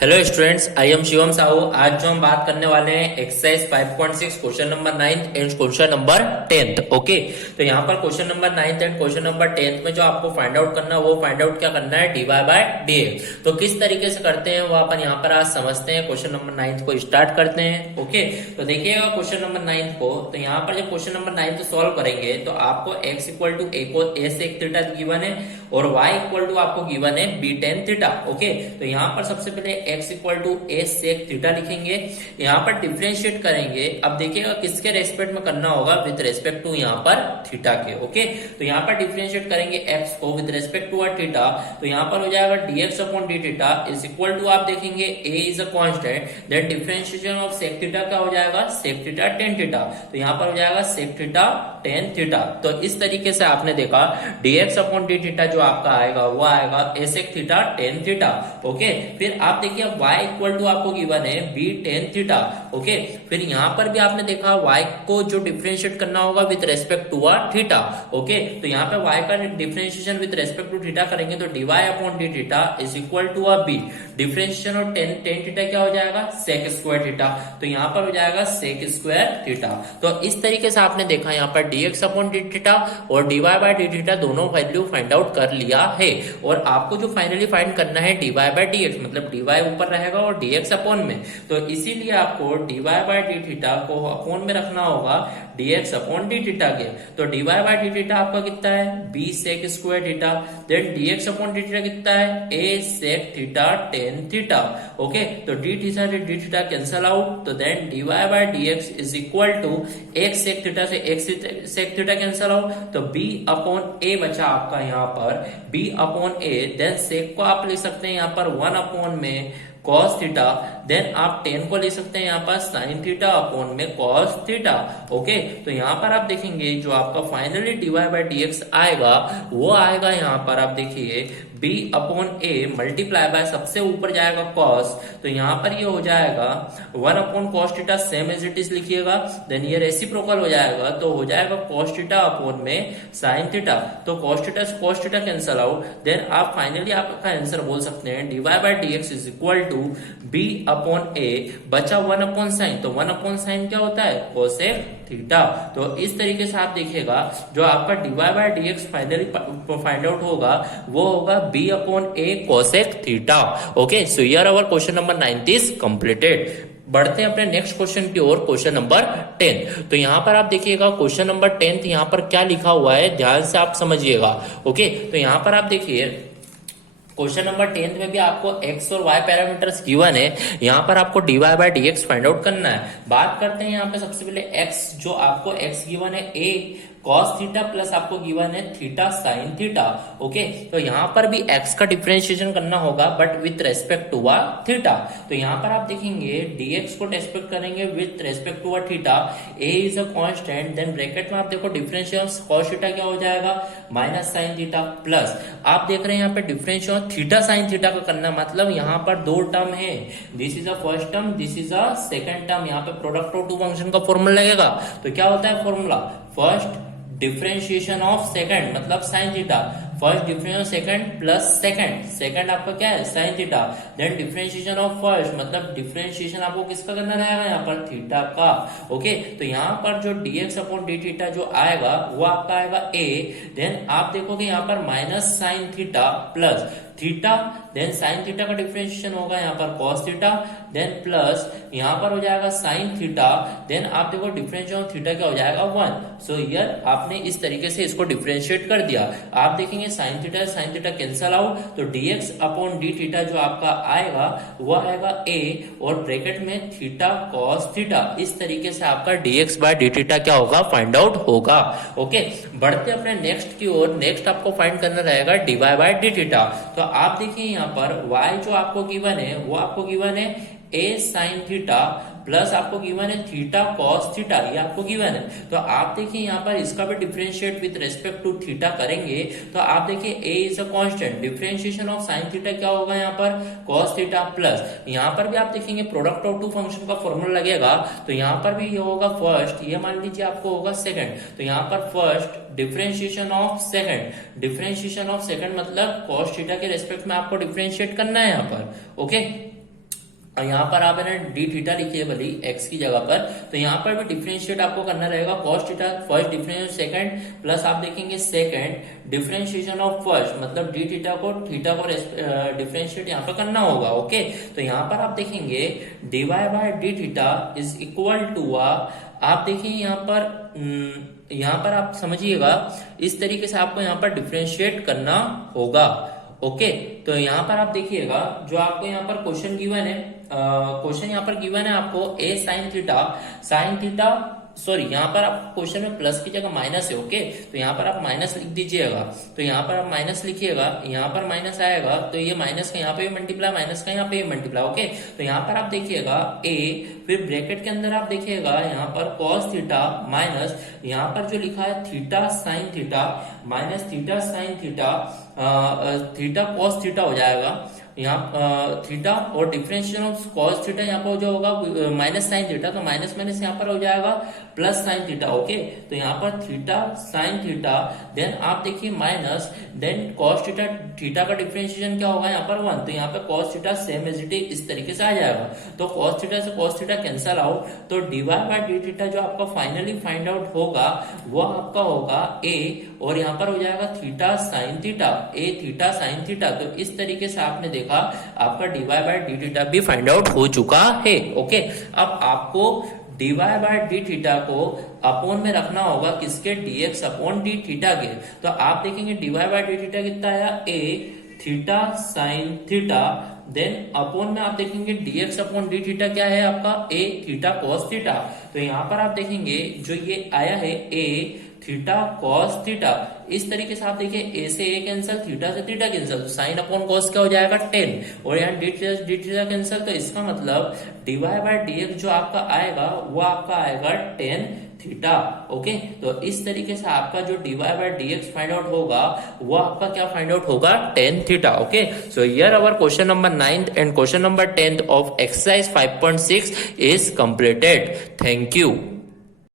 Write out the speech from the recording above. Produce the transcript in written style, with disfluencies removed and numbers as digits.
Hello students, I am Shivam Sahu. आज जो हम बात करने वाले हैं exercise 5.6 question number 9 and question number 10। Okay, तो यहाँ पर question number 9 and question number 10 में जो आपको फाइंड आउट करना है वो फाइंड आउट क्या करना है, dy बाय dx। तो किस तरीके से करते हैं वो अपन यहाँ पर आज समझते हैं। क्वेश्चन नंबर 9 को स्टार्ट करते हैं। ओके, तो देखिएगा क्वेश्चन नंबर 9 को, तो यहाँ पर जब क्वेश्चन नंबर 9 को सॉल्व करेंगे तो आपको x इक्वल टू a से एक थीटा गिवन है और y इक्वल टू आपको गिवन है b tan थीटा। ओके, तो यहाँ पर सबसे पहले x equal to a sec theta लिखेंगे, यहाँ पर डिफरेंशिएट करेंगे। अब देखिएगा किसके रेस्पेक्ट में करना होगा, विद रेस्पेक्ट टू यहाँ पर थीटा के। ओके, तो यहाँ पर डिफरेंशिएट करेंगे x को विद रेस्पेक्ट टू थीटा, तो यहाँ पर हो जाएगा dx upon d theta is equal to, आप देखेंगे a is a constant, then differentiation of sec theta क्या हो जाएगा, सेक थीटा टेन थीटा, तो यहाँ पर हो जाएगा सेक थीटा टेन थीटा। तो इस तरीके से आपने देखा dx अपॉन डी थीटा जो आपका आएगा वो आएगा a sec theta tan theta. Okay, फिर आप देखिए y इक्वल टू आपको गिवन है b टेन थीटा। ओके, फिर यहाँ पर भी आपने देखा y को जो डिफरेंशिएट करना होगा with respect to theta. Okay, तो यहाँ पे y का differentiation with respect to theta करेंगे तो dy upon d theta is equal to b, differentiation और टेन थीटा क्या हो जाएगा, सेक स्क्वायर थीटा, तो यहाँ पर हो जाएगा सेक स्क्वायर थीटा। तो इस तरीके से आपने देखा यहाँ पर dx अपॉन डी थीटा और dy बाय डी थीटा दोनों वैल्यू फाइंड आउट कर लिया है। और आपको जो फाइनली फाइंड करना है dy बाय dx, मतलब dy ऊपर रहेगा और dx अपॉन में, तो इसीलिए आपको dy बाय डी थीटा को अपॉन में रखना होगा dx अपॉन डी थीटा के। तो dy बाय डी थीटा आपका कितना है, b sec square theta, then dx upon d theta कितना है, a sec theta tan theta. Okay, तो डी थीटा कैंसल आउट, तो then dy by dx is equal to x sec theta से x sec theta cancel out, तो b upon a बचा आपका यहाँ पर b upon a, then sec को आप लिख सकते हैं यहाँ पर 1 अपॉन में cos थीटा, देन आप 10 को ले सकते हैं यहाँ पर sin थीटा अपॉन में cos थीटा। ओके, तो यहाँ पर आप देखेंगे जो आपका फाइनली dy बाय dx आएगा वो आएगा यहाँ पर आप देखिए b upon a multiply by सबसे ऊपर जाएगा cos, तो यहाँ पर ये हो जाएगा 1 upon cos theta, same as it is लिखिएगा, देन ये रेसिप्रोकल हो जाएगा तो हो जाएगा cos थीटा अपॉन में sin थीटा, तो cos theta cancel out, then आप फाइनली आपका आंसर बोल सकते हैं dy by dx is equal to b upon a बचा 1 अपॉन साइन, तो 1 अपॉन साइन क्या होता है, कोसेक थीटा। तो इस तरीके से आप देखिएगा जो आपका dy by dx finally find out होगा वो होगा b upon a cosec theta. Okay, so here our question number 9 is completed. बढ़ते हैं अपने नेक्स्ट क्वेश्चन की ओर, क्वेश्चन नंबर 10। तो यहाँ पर आप देखिएगा क्वेश्चन नंबर 10 यहाँ पर क्या लिखा हुआ है, ध्यान से आप समझिएगा। ओके, तो यहाँ पर आप देखिए क्वेश्चन नंबर 10 में भी आपको x और y पैरामीटर्स गिवन है, यहाँ पर आपको dy by dx find out करना है। बात करते हैं यहाँ पे सबसे पहले x, जो आपको x गिवन है a cos थीटा प्लस आपको गिवन है थीटा साइन थीटा। ओके, तो यहाँ पर भी x का डिफरेंशिएशन करना होगा but with respect to theta, तो यहाँ पर आप देखेंगे dx को रेस्पेक्ट करेंगे with respect to theta, a is a constant, then bracket में आप देखो डिफरेंशियल ऑफ cos थीटा क्या हो जाएगा, माइनस साइन थीटा, प्लस आप देख रहे हैं यहाँ पे differential of theta sine theta का करना, मतलब यहाँ पर दो टर्म है, this is a first term, this is a second term, यहाँ पे प्रोडक्ट ऑफ टू फंक्शन का फॉर्मूला लगेगा। तो क्या होता है formula, first differentiation of second मतलब sine theta, first differentiation second plus second आपका क्या है, sine theta, then differentiation of first मतलब डिफरेंशिएशन आपको किसका करना रहेगा, यहाँ पर थीटा का। ओके, तो यहाँ पर जो dx अपॉन डी थीटा जो आएगा वो आपका आएगा a, देन आप देखोगे यहाँ पर minus sine theta plus theta, then sine theta का डिफरेंशिएशन होगा यहाँ पर cos थीटा, देन प्लस यहाँ पर हो जाएगा साइन थीटा, देन आप देखो डिफरेंशिएशन ऑफ थीटा क्या हो जाएगा 1। सो हियर आपने इस तरीके से इसको डिफरेंशिएट कर दिया। आप देखेंगे साइन थीटा कैंसल आउट, तो dx अपॉन डी थीटा जो आपका आएगा वो आएगा a और ब्रैकेट में थीटा cos थीटा, इस तरीके से आपका dx बाय डी थीटा क्या होगा, फाइंड आउट होगा। ओके, बढ़ते अपने नेक्स्ट की ओर। नेक्स्ट आपको फाइंड करना रहेगा dy बाय डी थीटा। तो आप देखिए यहाँ पर y जो आपको गिवन है वो आपको गिवन है a साइन थीटा प्लस आपको गिवन है थीटा कॉस थीटा, ये आपको गिवन है। तो आप देखिए यहाँ पर इसका भी differentiate with respect to theta करेंगे, तो आप देखिए a is a constant, differentiation of sine theta क्या होगा यहाँ पर, कॉस थीटा, प्लस यहाँ पर भी आप देखेंगे प्रोडक्ट ऑफ टू फंक्शन का फॉर्मूला लगेगा, तो यहाँ पर भी ये होगा फर्स्ट, ये मान लीजिए आपको होगा सेकंड, तो यहाँ पर फर्स्ट डिफरेंशिएशन ऑफ सेकंड मतलब कॉस थीटा के रेस्पेक्ट में आपको डिफरेंशिएट करना है यहाँ पर। ओके, और यहाँ पर आप है ना डी थीटा लिखिए भली एक्स की जगह पर, तो यहाँ पर भी डिफरेंशिएट आपको करना रहेगा cos theta first differentiate second plus आप देखेंगे सेकंड डिफरेंशिएशन ऑफ फर्स्ट, मतलब डी थीटा को डिफरेंशिएट यहाँ पर करना होगा। ओके, तो यहाँ पर आप देखेंगे dy by d theta is equal to आप देखिए यहाँ पर आप समझिएगा इस तरीके से आपको यहाँ पर डिफरेंशिएट करना होगा। ओके, तो यहाँ पर आप देखिएगा जो आपको यहाँ पर क्वेश्चन गिवन है, क्वेश्चन यहाँ पर गिवन है आपको ए साइन थीटा सॉरी यहाँ पर आप क्वेश्चन में प्लस की जगह माइनस है। ओके, तो यहाँ पर आप माइनस लिख दीजिएगा, तो यहाँ पर आप माइनस लिखिएगा, यहाँ पर माइनस आएगा तो ये माइनस का यहाँ पे भी मल्टीप्लाई माइनस का यहाँ पे भी मल्टीप्लाई। ओके, तो यहाँ पर आप देखिएगा ए, फिर ब्रैकेट के अंदर आप देखिएगा यहाँ पर कॉस थीटा माइनस यहाँ पर जो लिखा है theta sine theta minus theta sine theta theta cos theta हो जाएगा यहाँ थीटा, और डिफरेंशिएशन ऑफ कॉस थीटा यहाँ पर जो होगा माइनस साइन थीटा, तो माइनस माइनस यहाँ पर हो जाएगा प्लस साइन थीटा। ओके, तो यहाँ पर थीटा साइन थीटा देन आप देखिए minus then cos theta, theta का डिफरेंशिएशन क्या होगा यहाँ पर 1, तो यहाँ पे cos theta same as it is इस तरीके से आ जाएगा, तो कॉस थीटा से कॉस थीटा कैंसल आउट, तो dy बाय डी थीटा जो आपका फाइनली फाइंड आउट होगा वो आपका होगा a, और यहाँ पर हो जाएगा theta sine theta, a theta sine theta. तो इस तरीके से आपने देखा आपका dy बाय डी थीटा भी फाइंड आउट हो चुका है। ओके, अब आपको dy बाय डी थीटा को अपोन में रखना होगा किसके, dx अपॉन डी थीटा के, तो आप देखेंगे dy बाय डी थीटा कितना आया a theta sine theta then upon में आप देखेंगे dx अपॉन डी थीटा क्या है आपका a थीटा कॉस थीटा, तो यहाँ पर आप देखेंगे जो ये आया है a थीटा कॉस थीटा, इस तरीके से आप देखिए a से a कैंसल, थीटा से थीटा कैंसल, तो साइन अपॉन कॉस क्या हो जाएगा 10, और यहाँ डी थीटा कैंसल, तो इसका मतलब dy बाय dx जो आपका आएगा वो आपका आएगा 10 थीटा। ओके, तो इस तरीके से आपका जो dy by dx find out होगा वो आपका क्या फाइंड आउट होगा 10 theta. Okay, so here our question number 9th and question number 10th of exercise 5.6 is completed. Thank you.